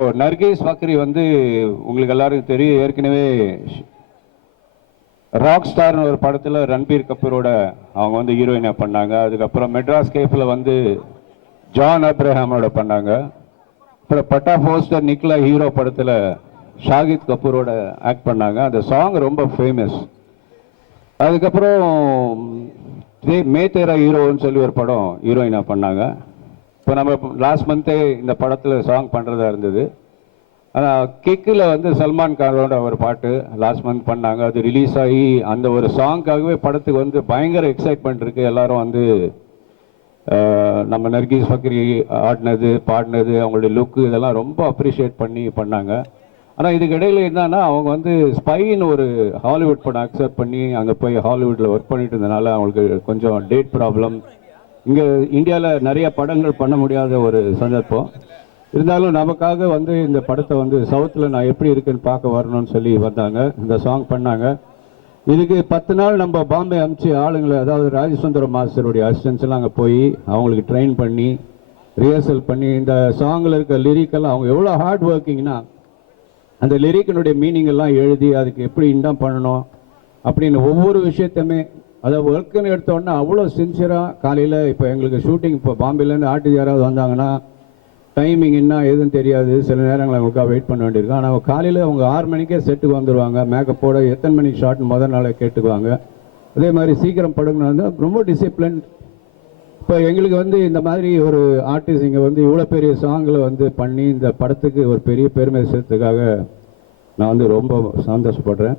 நர்கீஸ் ஃபக்ரி வந்து உங்களுக்கு எல்லாருக்கும் தெரியும், ஏற்கனவே ராக் ஸ்டார்னு ஒரு படத்தில் ரன்பீர் கபூரோட அவங்க வந்து ஹீரோயினை பண்ணாங்க. அதுக்கப்புறம் மெட்ராஸ் கேஃபில் வந்து ஜான் அப்ரஹாமோட பண்ணாங்க. அப்புறம் பட்டா போஸ்டர் நிக்லா ஹீரோ படத்தில் ஷாகித் கபூரோட ஆக்ட் பண்ணாங்க. அந்த சாங் ரொம்ப ஃபேமஸ். அதுக்கப்புறம் மே தேரா ஹீரோன்னு சொல்லி ஒரு படம் ஹீரோயினாக பண்ணாங்க. இப்போ நம்ம லாஸ்ட் மந்த்தே இந்த படத்தில் சாங் பண்ணுறதா இருந்தது. ஆனால் கிக்கில் வந்து சல்மான் கானோட ஒரு பாட்டு லாஸ்ட் மந்த் பண்ணாங்க. அது ரிலீஸ் ஆகி அந்த ஒரு சாங்காகவே படத்துக்கு வந்து பயங்கர எக்ஸைட்மெண்ட் இருக்குது. எல்லாரும் வந்து நம்ம நர்கீஸ் ஃபக்ரி ஆடினது பாடினது அவங்களுடைய லுக்கு இதெல்லாம் ரொம்ப அப்ரிஷியேட் பண்ணி பண்ணாங்க. ஆனால் இதுக்கு இடையில என்னன்னா, அவங்க வந்து ஸ்பைன்னு ஒரு ஹாலிவுட் படம் அக்செப்ட் பண்ணி அங்கே போய் ஹாலிவுட்டில் ஒர்க் பண்ணிட்டு இருந்தனால அவங்களுக்கு கொஞ்சம் டேட் ப்ராப்ளம். இங்கே இந்தியாவில் நிறைய படங்கள் பண்ண முடியாத ஒரு சந்தர்ப்பம் இருந்தாலும் நமக்காக வந்து இந்த படத்தை வந்து சவுத்தில் நான் எப்படி இருக்குன்னு பார்க்க வரணும்னு சொல்லி வந்தாங்க. இந்த சாங் பண்ணாங்க. இதுக்கு 10 நாள் நம்ம பாம்பே அனுப்பிச்சு ஆளுங்களை, அதாவது ராஜசுந்தரம் மாஸ்டருடைய அசிஸ்டன்ஸ்லாம் அங்கே போய் அவங்களுக்கு ட்ரெயின் பண்ணி ரிஹர்சல் பண்ணி இந்த சாங்கில் இருக்க லிரிக்கெல்லாம் அவங்க எவ்வளோ ஹார்ட் ஒர்க்கிங்னா அந்த லிரிக்கினுடைய மீனிங் எல்லாம் எழுதி அதுக்கு எப்படி இன்டம் பண்ணணும் அப்படின்னு ஒவ்வொரு விஷயத்தையுமே அதை ஒர்க்குன்னு எடுத்தோன்னா அவ்வளோ சின்சியராக காலையில் இப்போ எங்களுக்கு ஷூட்டிங் இப்போ பாம்பேலேருந்து ஆர்டிஸ்ட் யாராவது வந்தாங்கன்னா டைமிங் என்ன எதுன்னு தெரியாது. சில நேரங்கள் அவங்களுக்காக வெயிட் பண்ண வேண்டியிருக்கும். ஆனால் காலையில் அவங்க 6 மணிக்கே செட்டுக்கு வந்துடுவாங்க. மேக்கப்போட எத்தனை மணிக்கு ஷார்ட்னு முதல் நாளே கேட்டுக்குவாங்க. அதே மாதிரி சீக்கிரம் படகுனா வந்து ரொம்ப டிசிப்ளின். இப்போ எங்களுக்கு வந்து இந்த மாதிரி ஒரு ஆர்டிஸ்ட் இங்கே வந்து இவ்வளோ பெரிய சாங்கில் வந்து பண்ணி இந்த படத்துக்கு ஒரு பெரிய பெருமை சேர்த்துக்காக நான் வந்து ரொம்ப சந்தோஷப்படுறேன்.